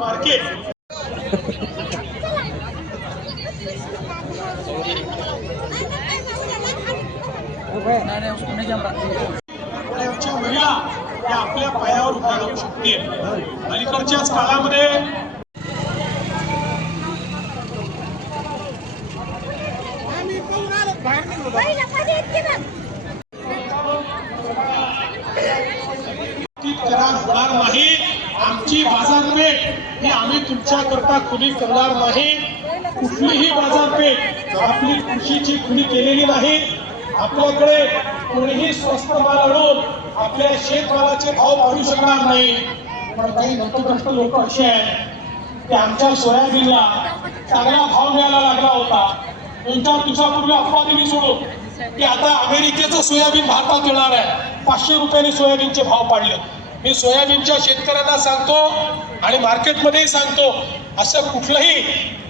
Market महिला या आपल्या पायावर उभ्या राहू शकतील. अलीकडच्याच काळामध्ये करार होणार नाही. आमची बाजारपेठ ही आम्ही तुमच्याकरता खुली करणार नाही. कुठलीही बाजारपेठ आपली कृषीची खुली केलेली नाही. आपल्याकडे कोणीही स्वस्त माल आणून आपल्या शेतमालाचे भाव पाडू शकणार नाही. पण काही नतुग्रस्त लोक असे आहेत की आमच्या सोयाबीनला चांगला भाव मिळायला लागला होता. 2-4 दिवसापूर्वी अफवा दिली सोडून की आता अमेरिकेचं सोयाबीन भारतात येणार आहे. 500 रुपयाने सोयाबीनचे भाव पाडले. मी सोयाबीनच्या शेतकऱ्यांना सांगतो आणि मार्केटमध्येही सांगतो, असं कुठलंही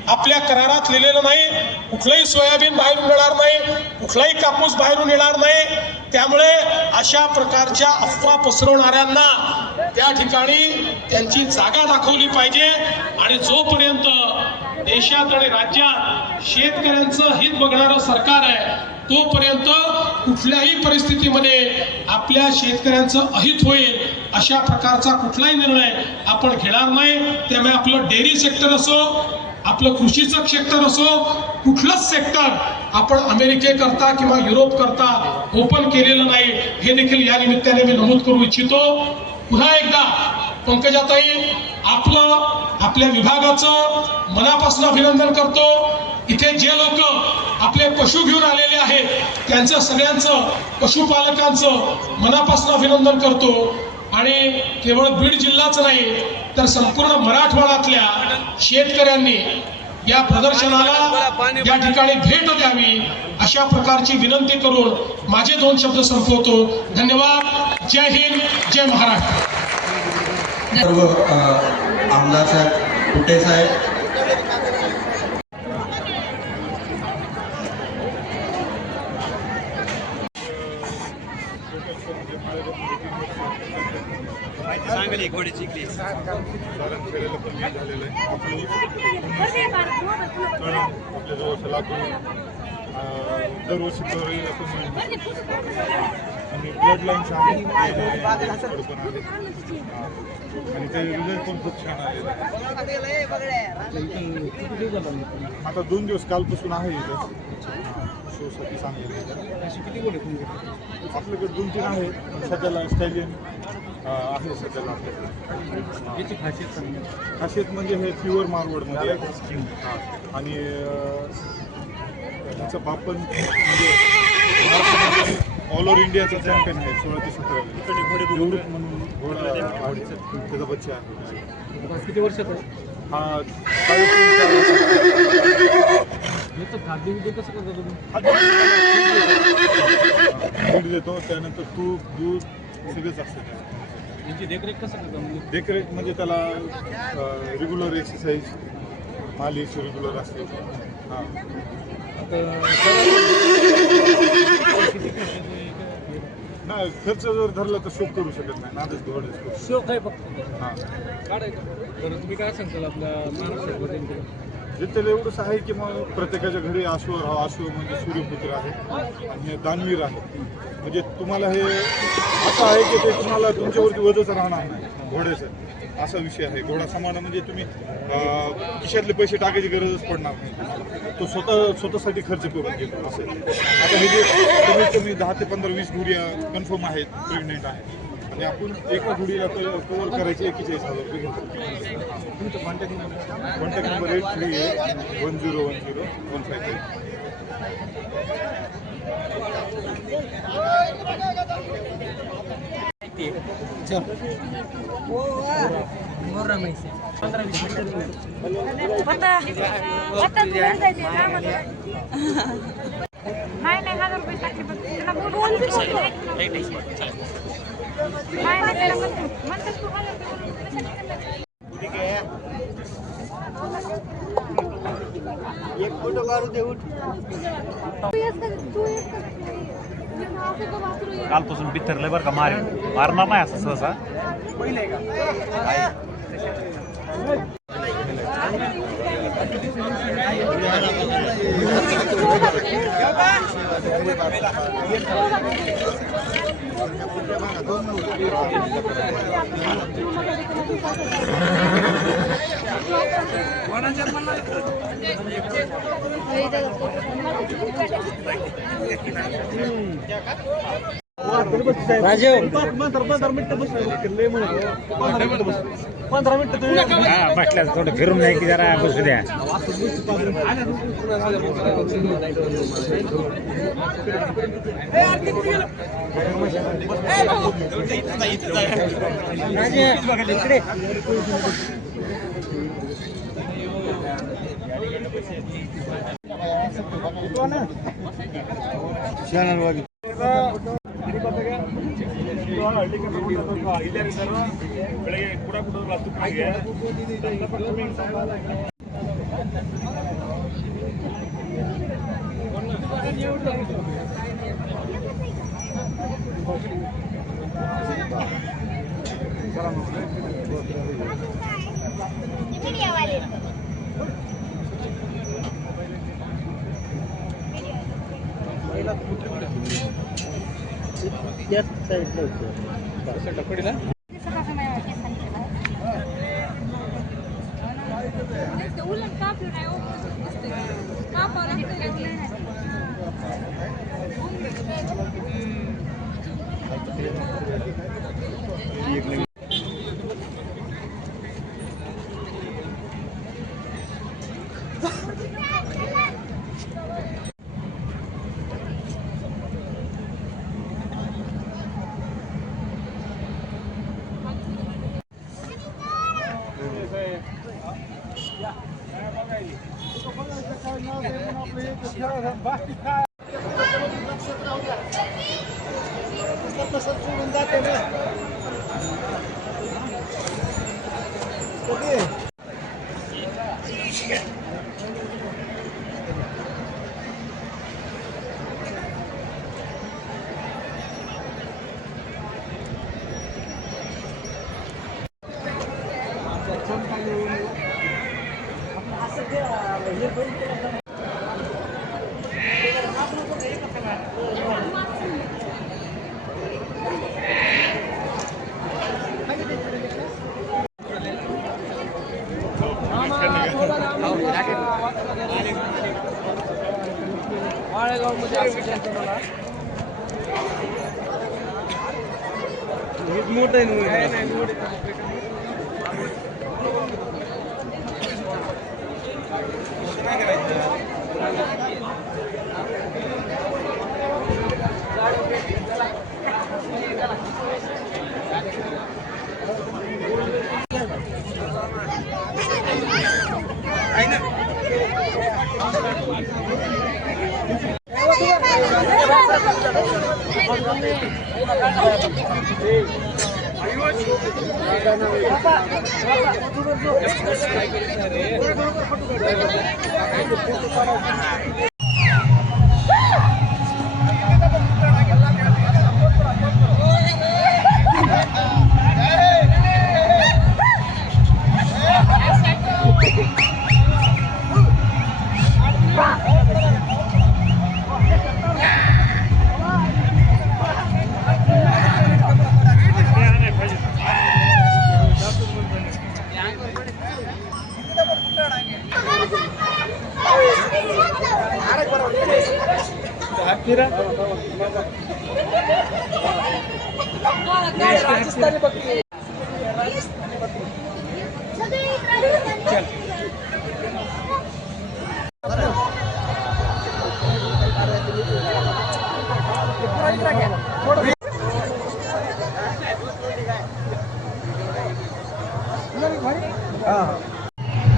आपल्या करारात लिहिलेलं नाही. कुठलंही सोयाबीन बाहेरून येणार नाही, कुठलाही कापूस बाहेरून येणार नाही. त्यामुळे अशा प्रकारच्या अफवा पसरवणाऱ्यांना त्या ठिकाणी त्यांची जागा दाखवली पाहिजे. आणि जोपर्यंत देशात आणि राज्यात शेतकऱ्यांचं हित बघणारं सरकार आहे, तोपर्यंत कुठल्याही परिस्थितीमध्ये आपल्या शेतकऱ्यांचं अहित होईल अशा प्रकारचा कुठलाही निर्णय आपण घेणार नाही. त्यामुळे आपलं डेअरी सेक्टर असो, आपलं कृषीचं सेक्टर असो, कुठलंच सेक्टर आपण अमेरिकेकरता किंवा युरोप करता ओपन केलेलं नाही, हे देखील या निमित्ताने मी नमूद करू इच्छितो. पुन्हा एकदा पंकजाताई, आपल्या विभागाचं मनापासून अभिनंदन करतो. इथे जे लोक आपले पशु घेऊन आलेले आहेत त्यांचं सगळ्यांचं पशुपालकांचं मनापासून अभिनंदन करतो. आणि केवळ बीड जिल्हाच नाही तर संपूर्ण मराठवाड्यातल्या शेतकऱ्यांनी या प्रदर्शनाला या ठिकाणी भेट द्यावी अशा प्रकारची विनंती करून माझे 2 शब्द संपवतो. धन्यवाद. जय हिंद, जय महाराष्ट्र. सर्व आमदार साहेब, कुटे साहेब, सांगली घोडीची दरवर्षी आणि ब्लड लाईन्स आणि ते रिझल्ट पण खूप छान आलेला आता 2 दिवस कालपासून आहे इथं शोसाठी सांगितलं. किती गोडे आपल्याकडे 2-3 आहे सध्याला स्टॅलियन आहे सध्याला आपल्याकडे. खासियत म्हणजे हे प्युअर मारवडमध्ये आहे. आणि त्याचा बाप पण म्हणजे ऑल ओव्हर इंडियाचा चॅम्पियन आहे 16 ते 17 निवृत्त म्हणून घोडा आवडीचा त्याचा बच्चा आहे. किती वर्षात आहे हा? खाद्य कसं करतो तुम्ही? दूध देतो, त्यानंतर तूप, दूध सगळंच असतं. त्यांची देखरेख कसं करतो? म्हणजे देखरेख म्हणजे त्याला रेग्युलर एक्सरसाइज, मालिश रेग्युलर असते. हां, नाही खर्च जर धरला तर शोक करू शकत नाही. नादच धोडच शोक आहे फक्त. हां, काढायचं. तर तुम्ही काय सांगताल आपल्या महाराष्ट्रात? त्याला एवढंच आहे की मग प्रत्येकाच्या घरी अश्व म्हणजे सूर्यपुत्र आहे आणि दानवीर आहे. म्हणजे तुम्हाला हे असं आहे की ते तुम्हाला तुमच्यावरती वजच राहणार नाही घोड्याचं, असा विषय आहे. घोडा समान म्हणजे तुम्ही खिशातले पैसे टाकायची गरजच पडणार नाही. तो स्वतःसाठी खर्च करून घेतो असं. आता हे जे कमीत कमी 10 ते 15, 20 घोड्या कन्फर्म आहेत, प्रेग्नेंट आहेत. आणि आपण एका घोडीला कव्हर करायचे 41,000 रुपये घेतो. तुमचं कॉन्टॅक्ट नंबर 83101015. एक फोटो काढू दे. उठ. कालपासून बिथरलंय बरं का, मारणार नाही असं सहसा. बसल्या थोडं फिरून नाही की जरा बसू द्या.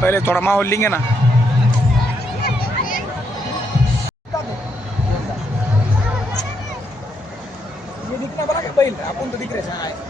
पहले थोड़ा माहौल लेंगे ना. ये दिखना बड़ा का बैल आपण तो दिख रहे हैं.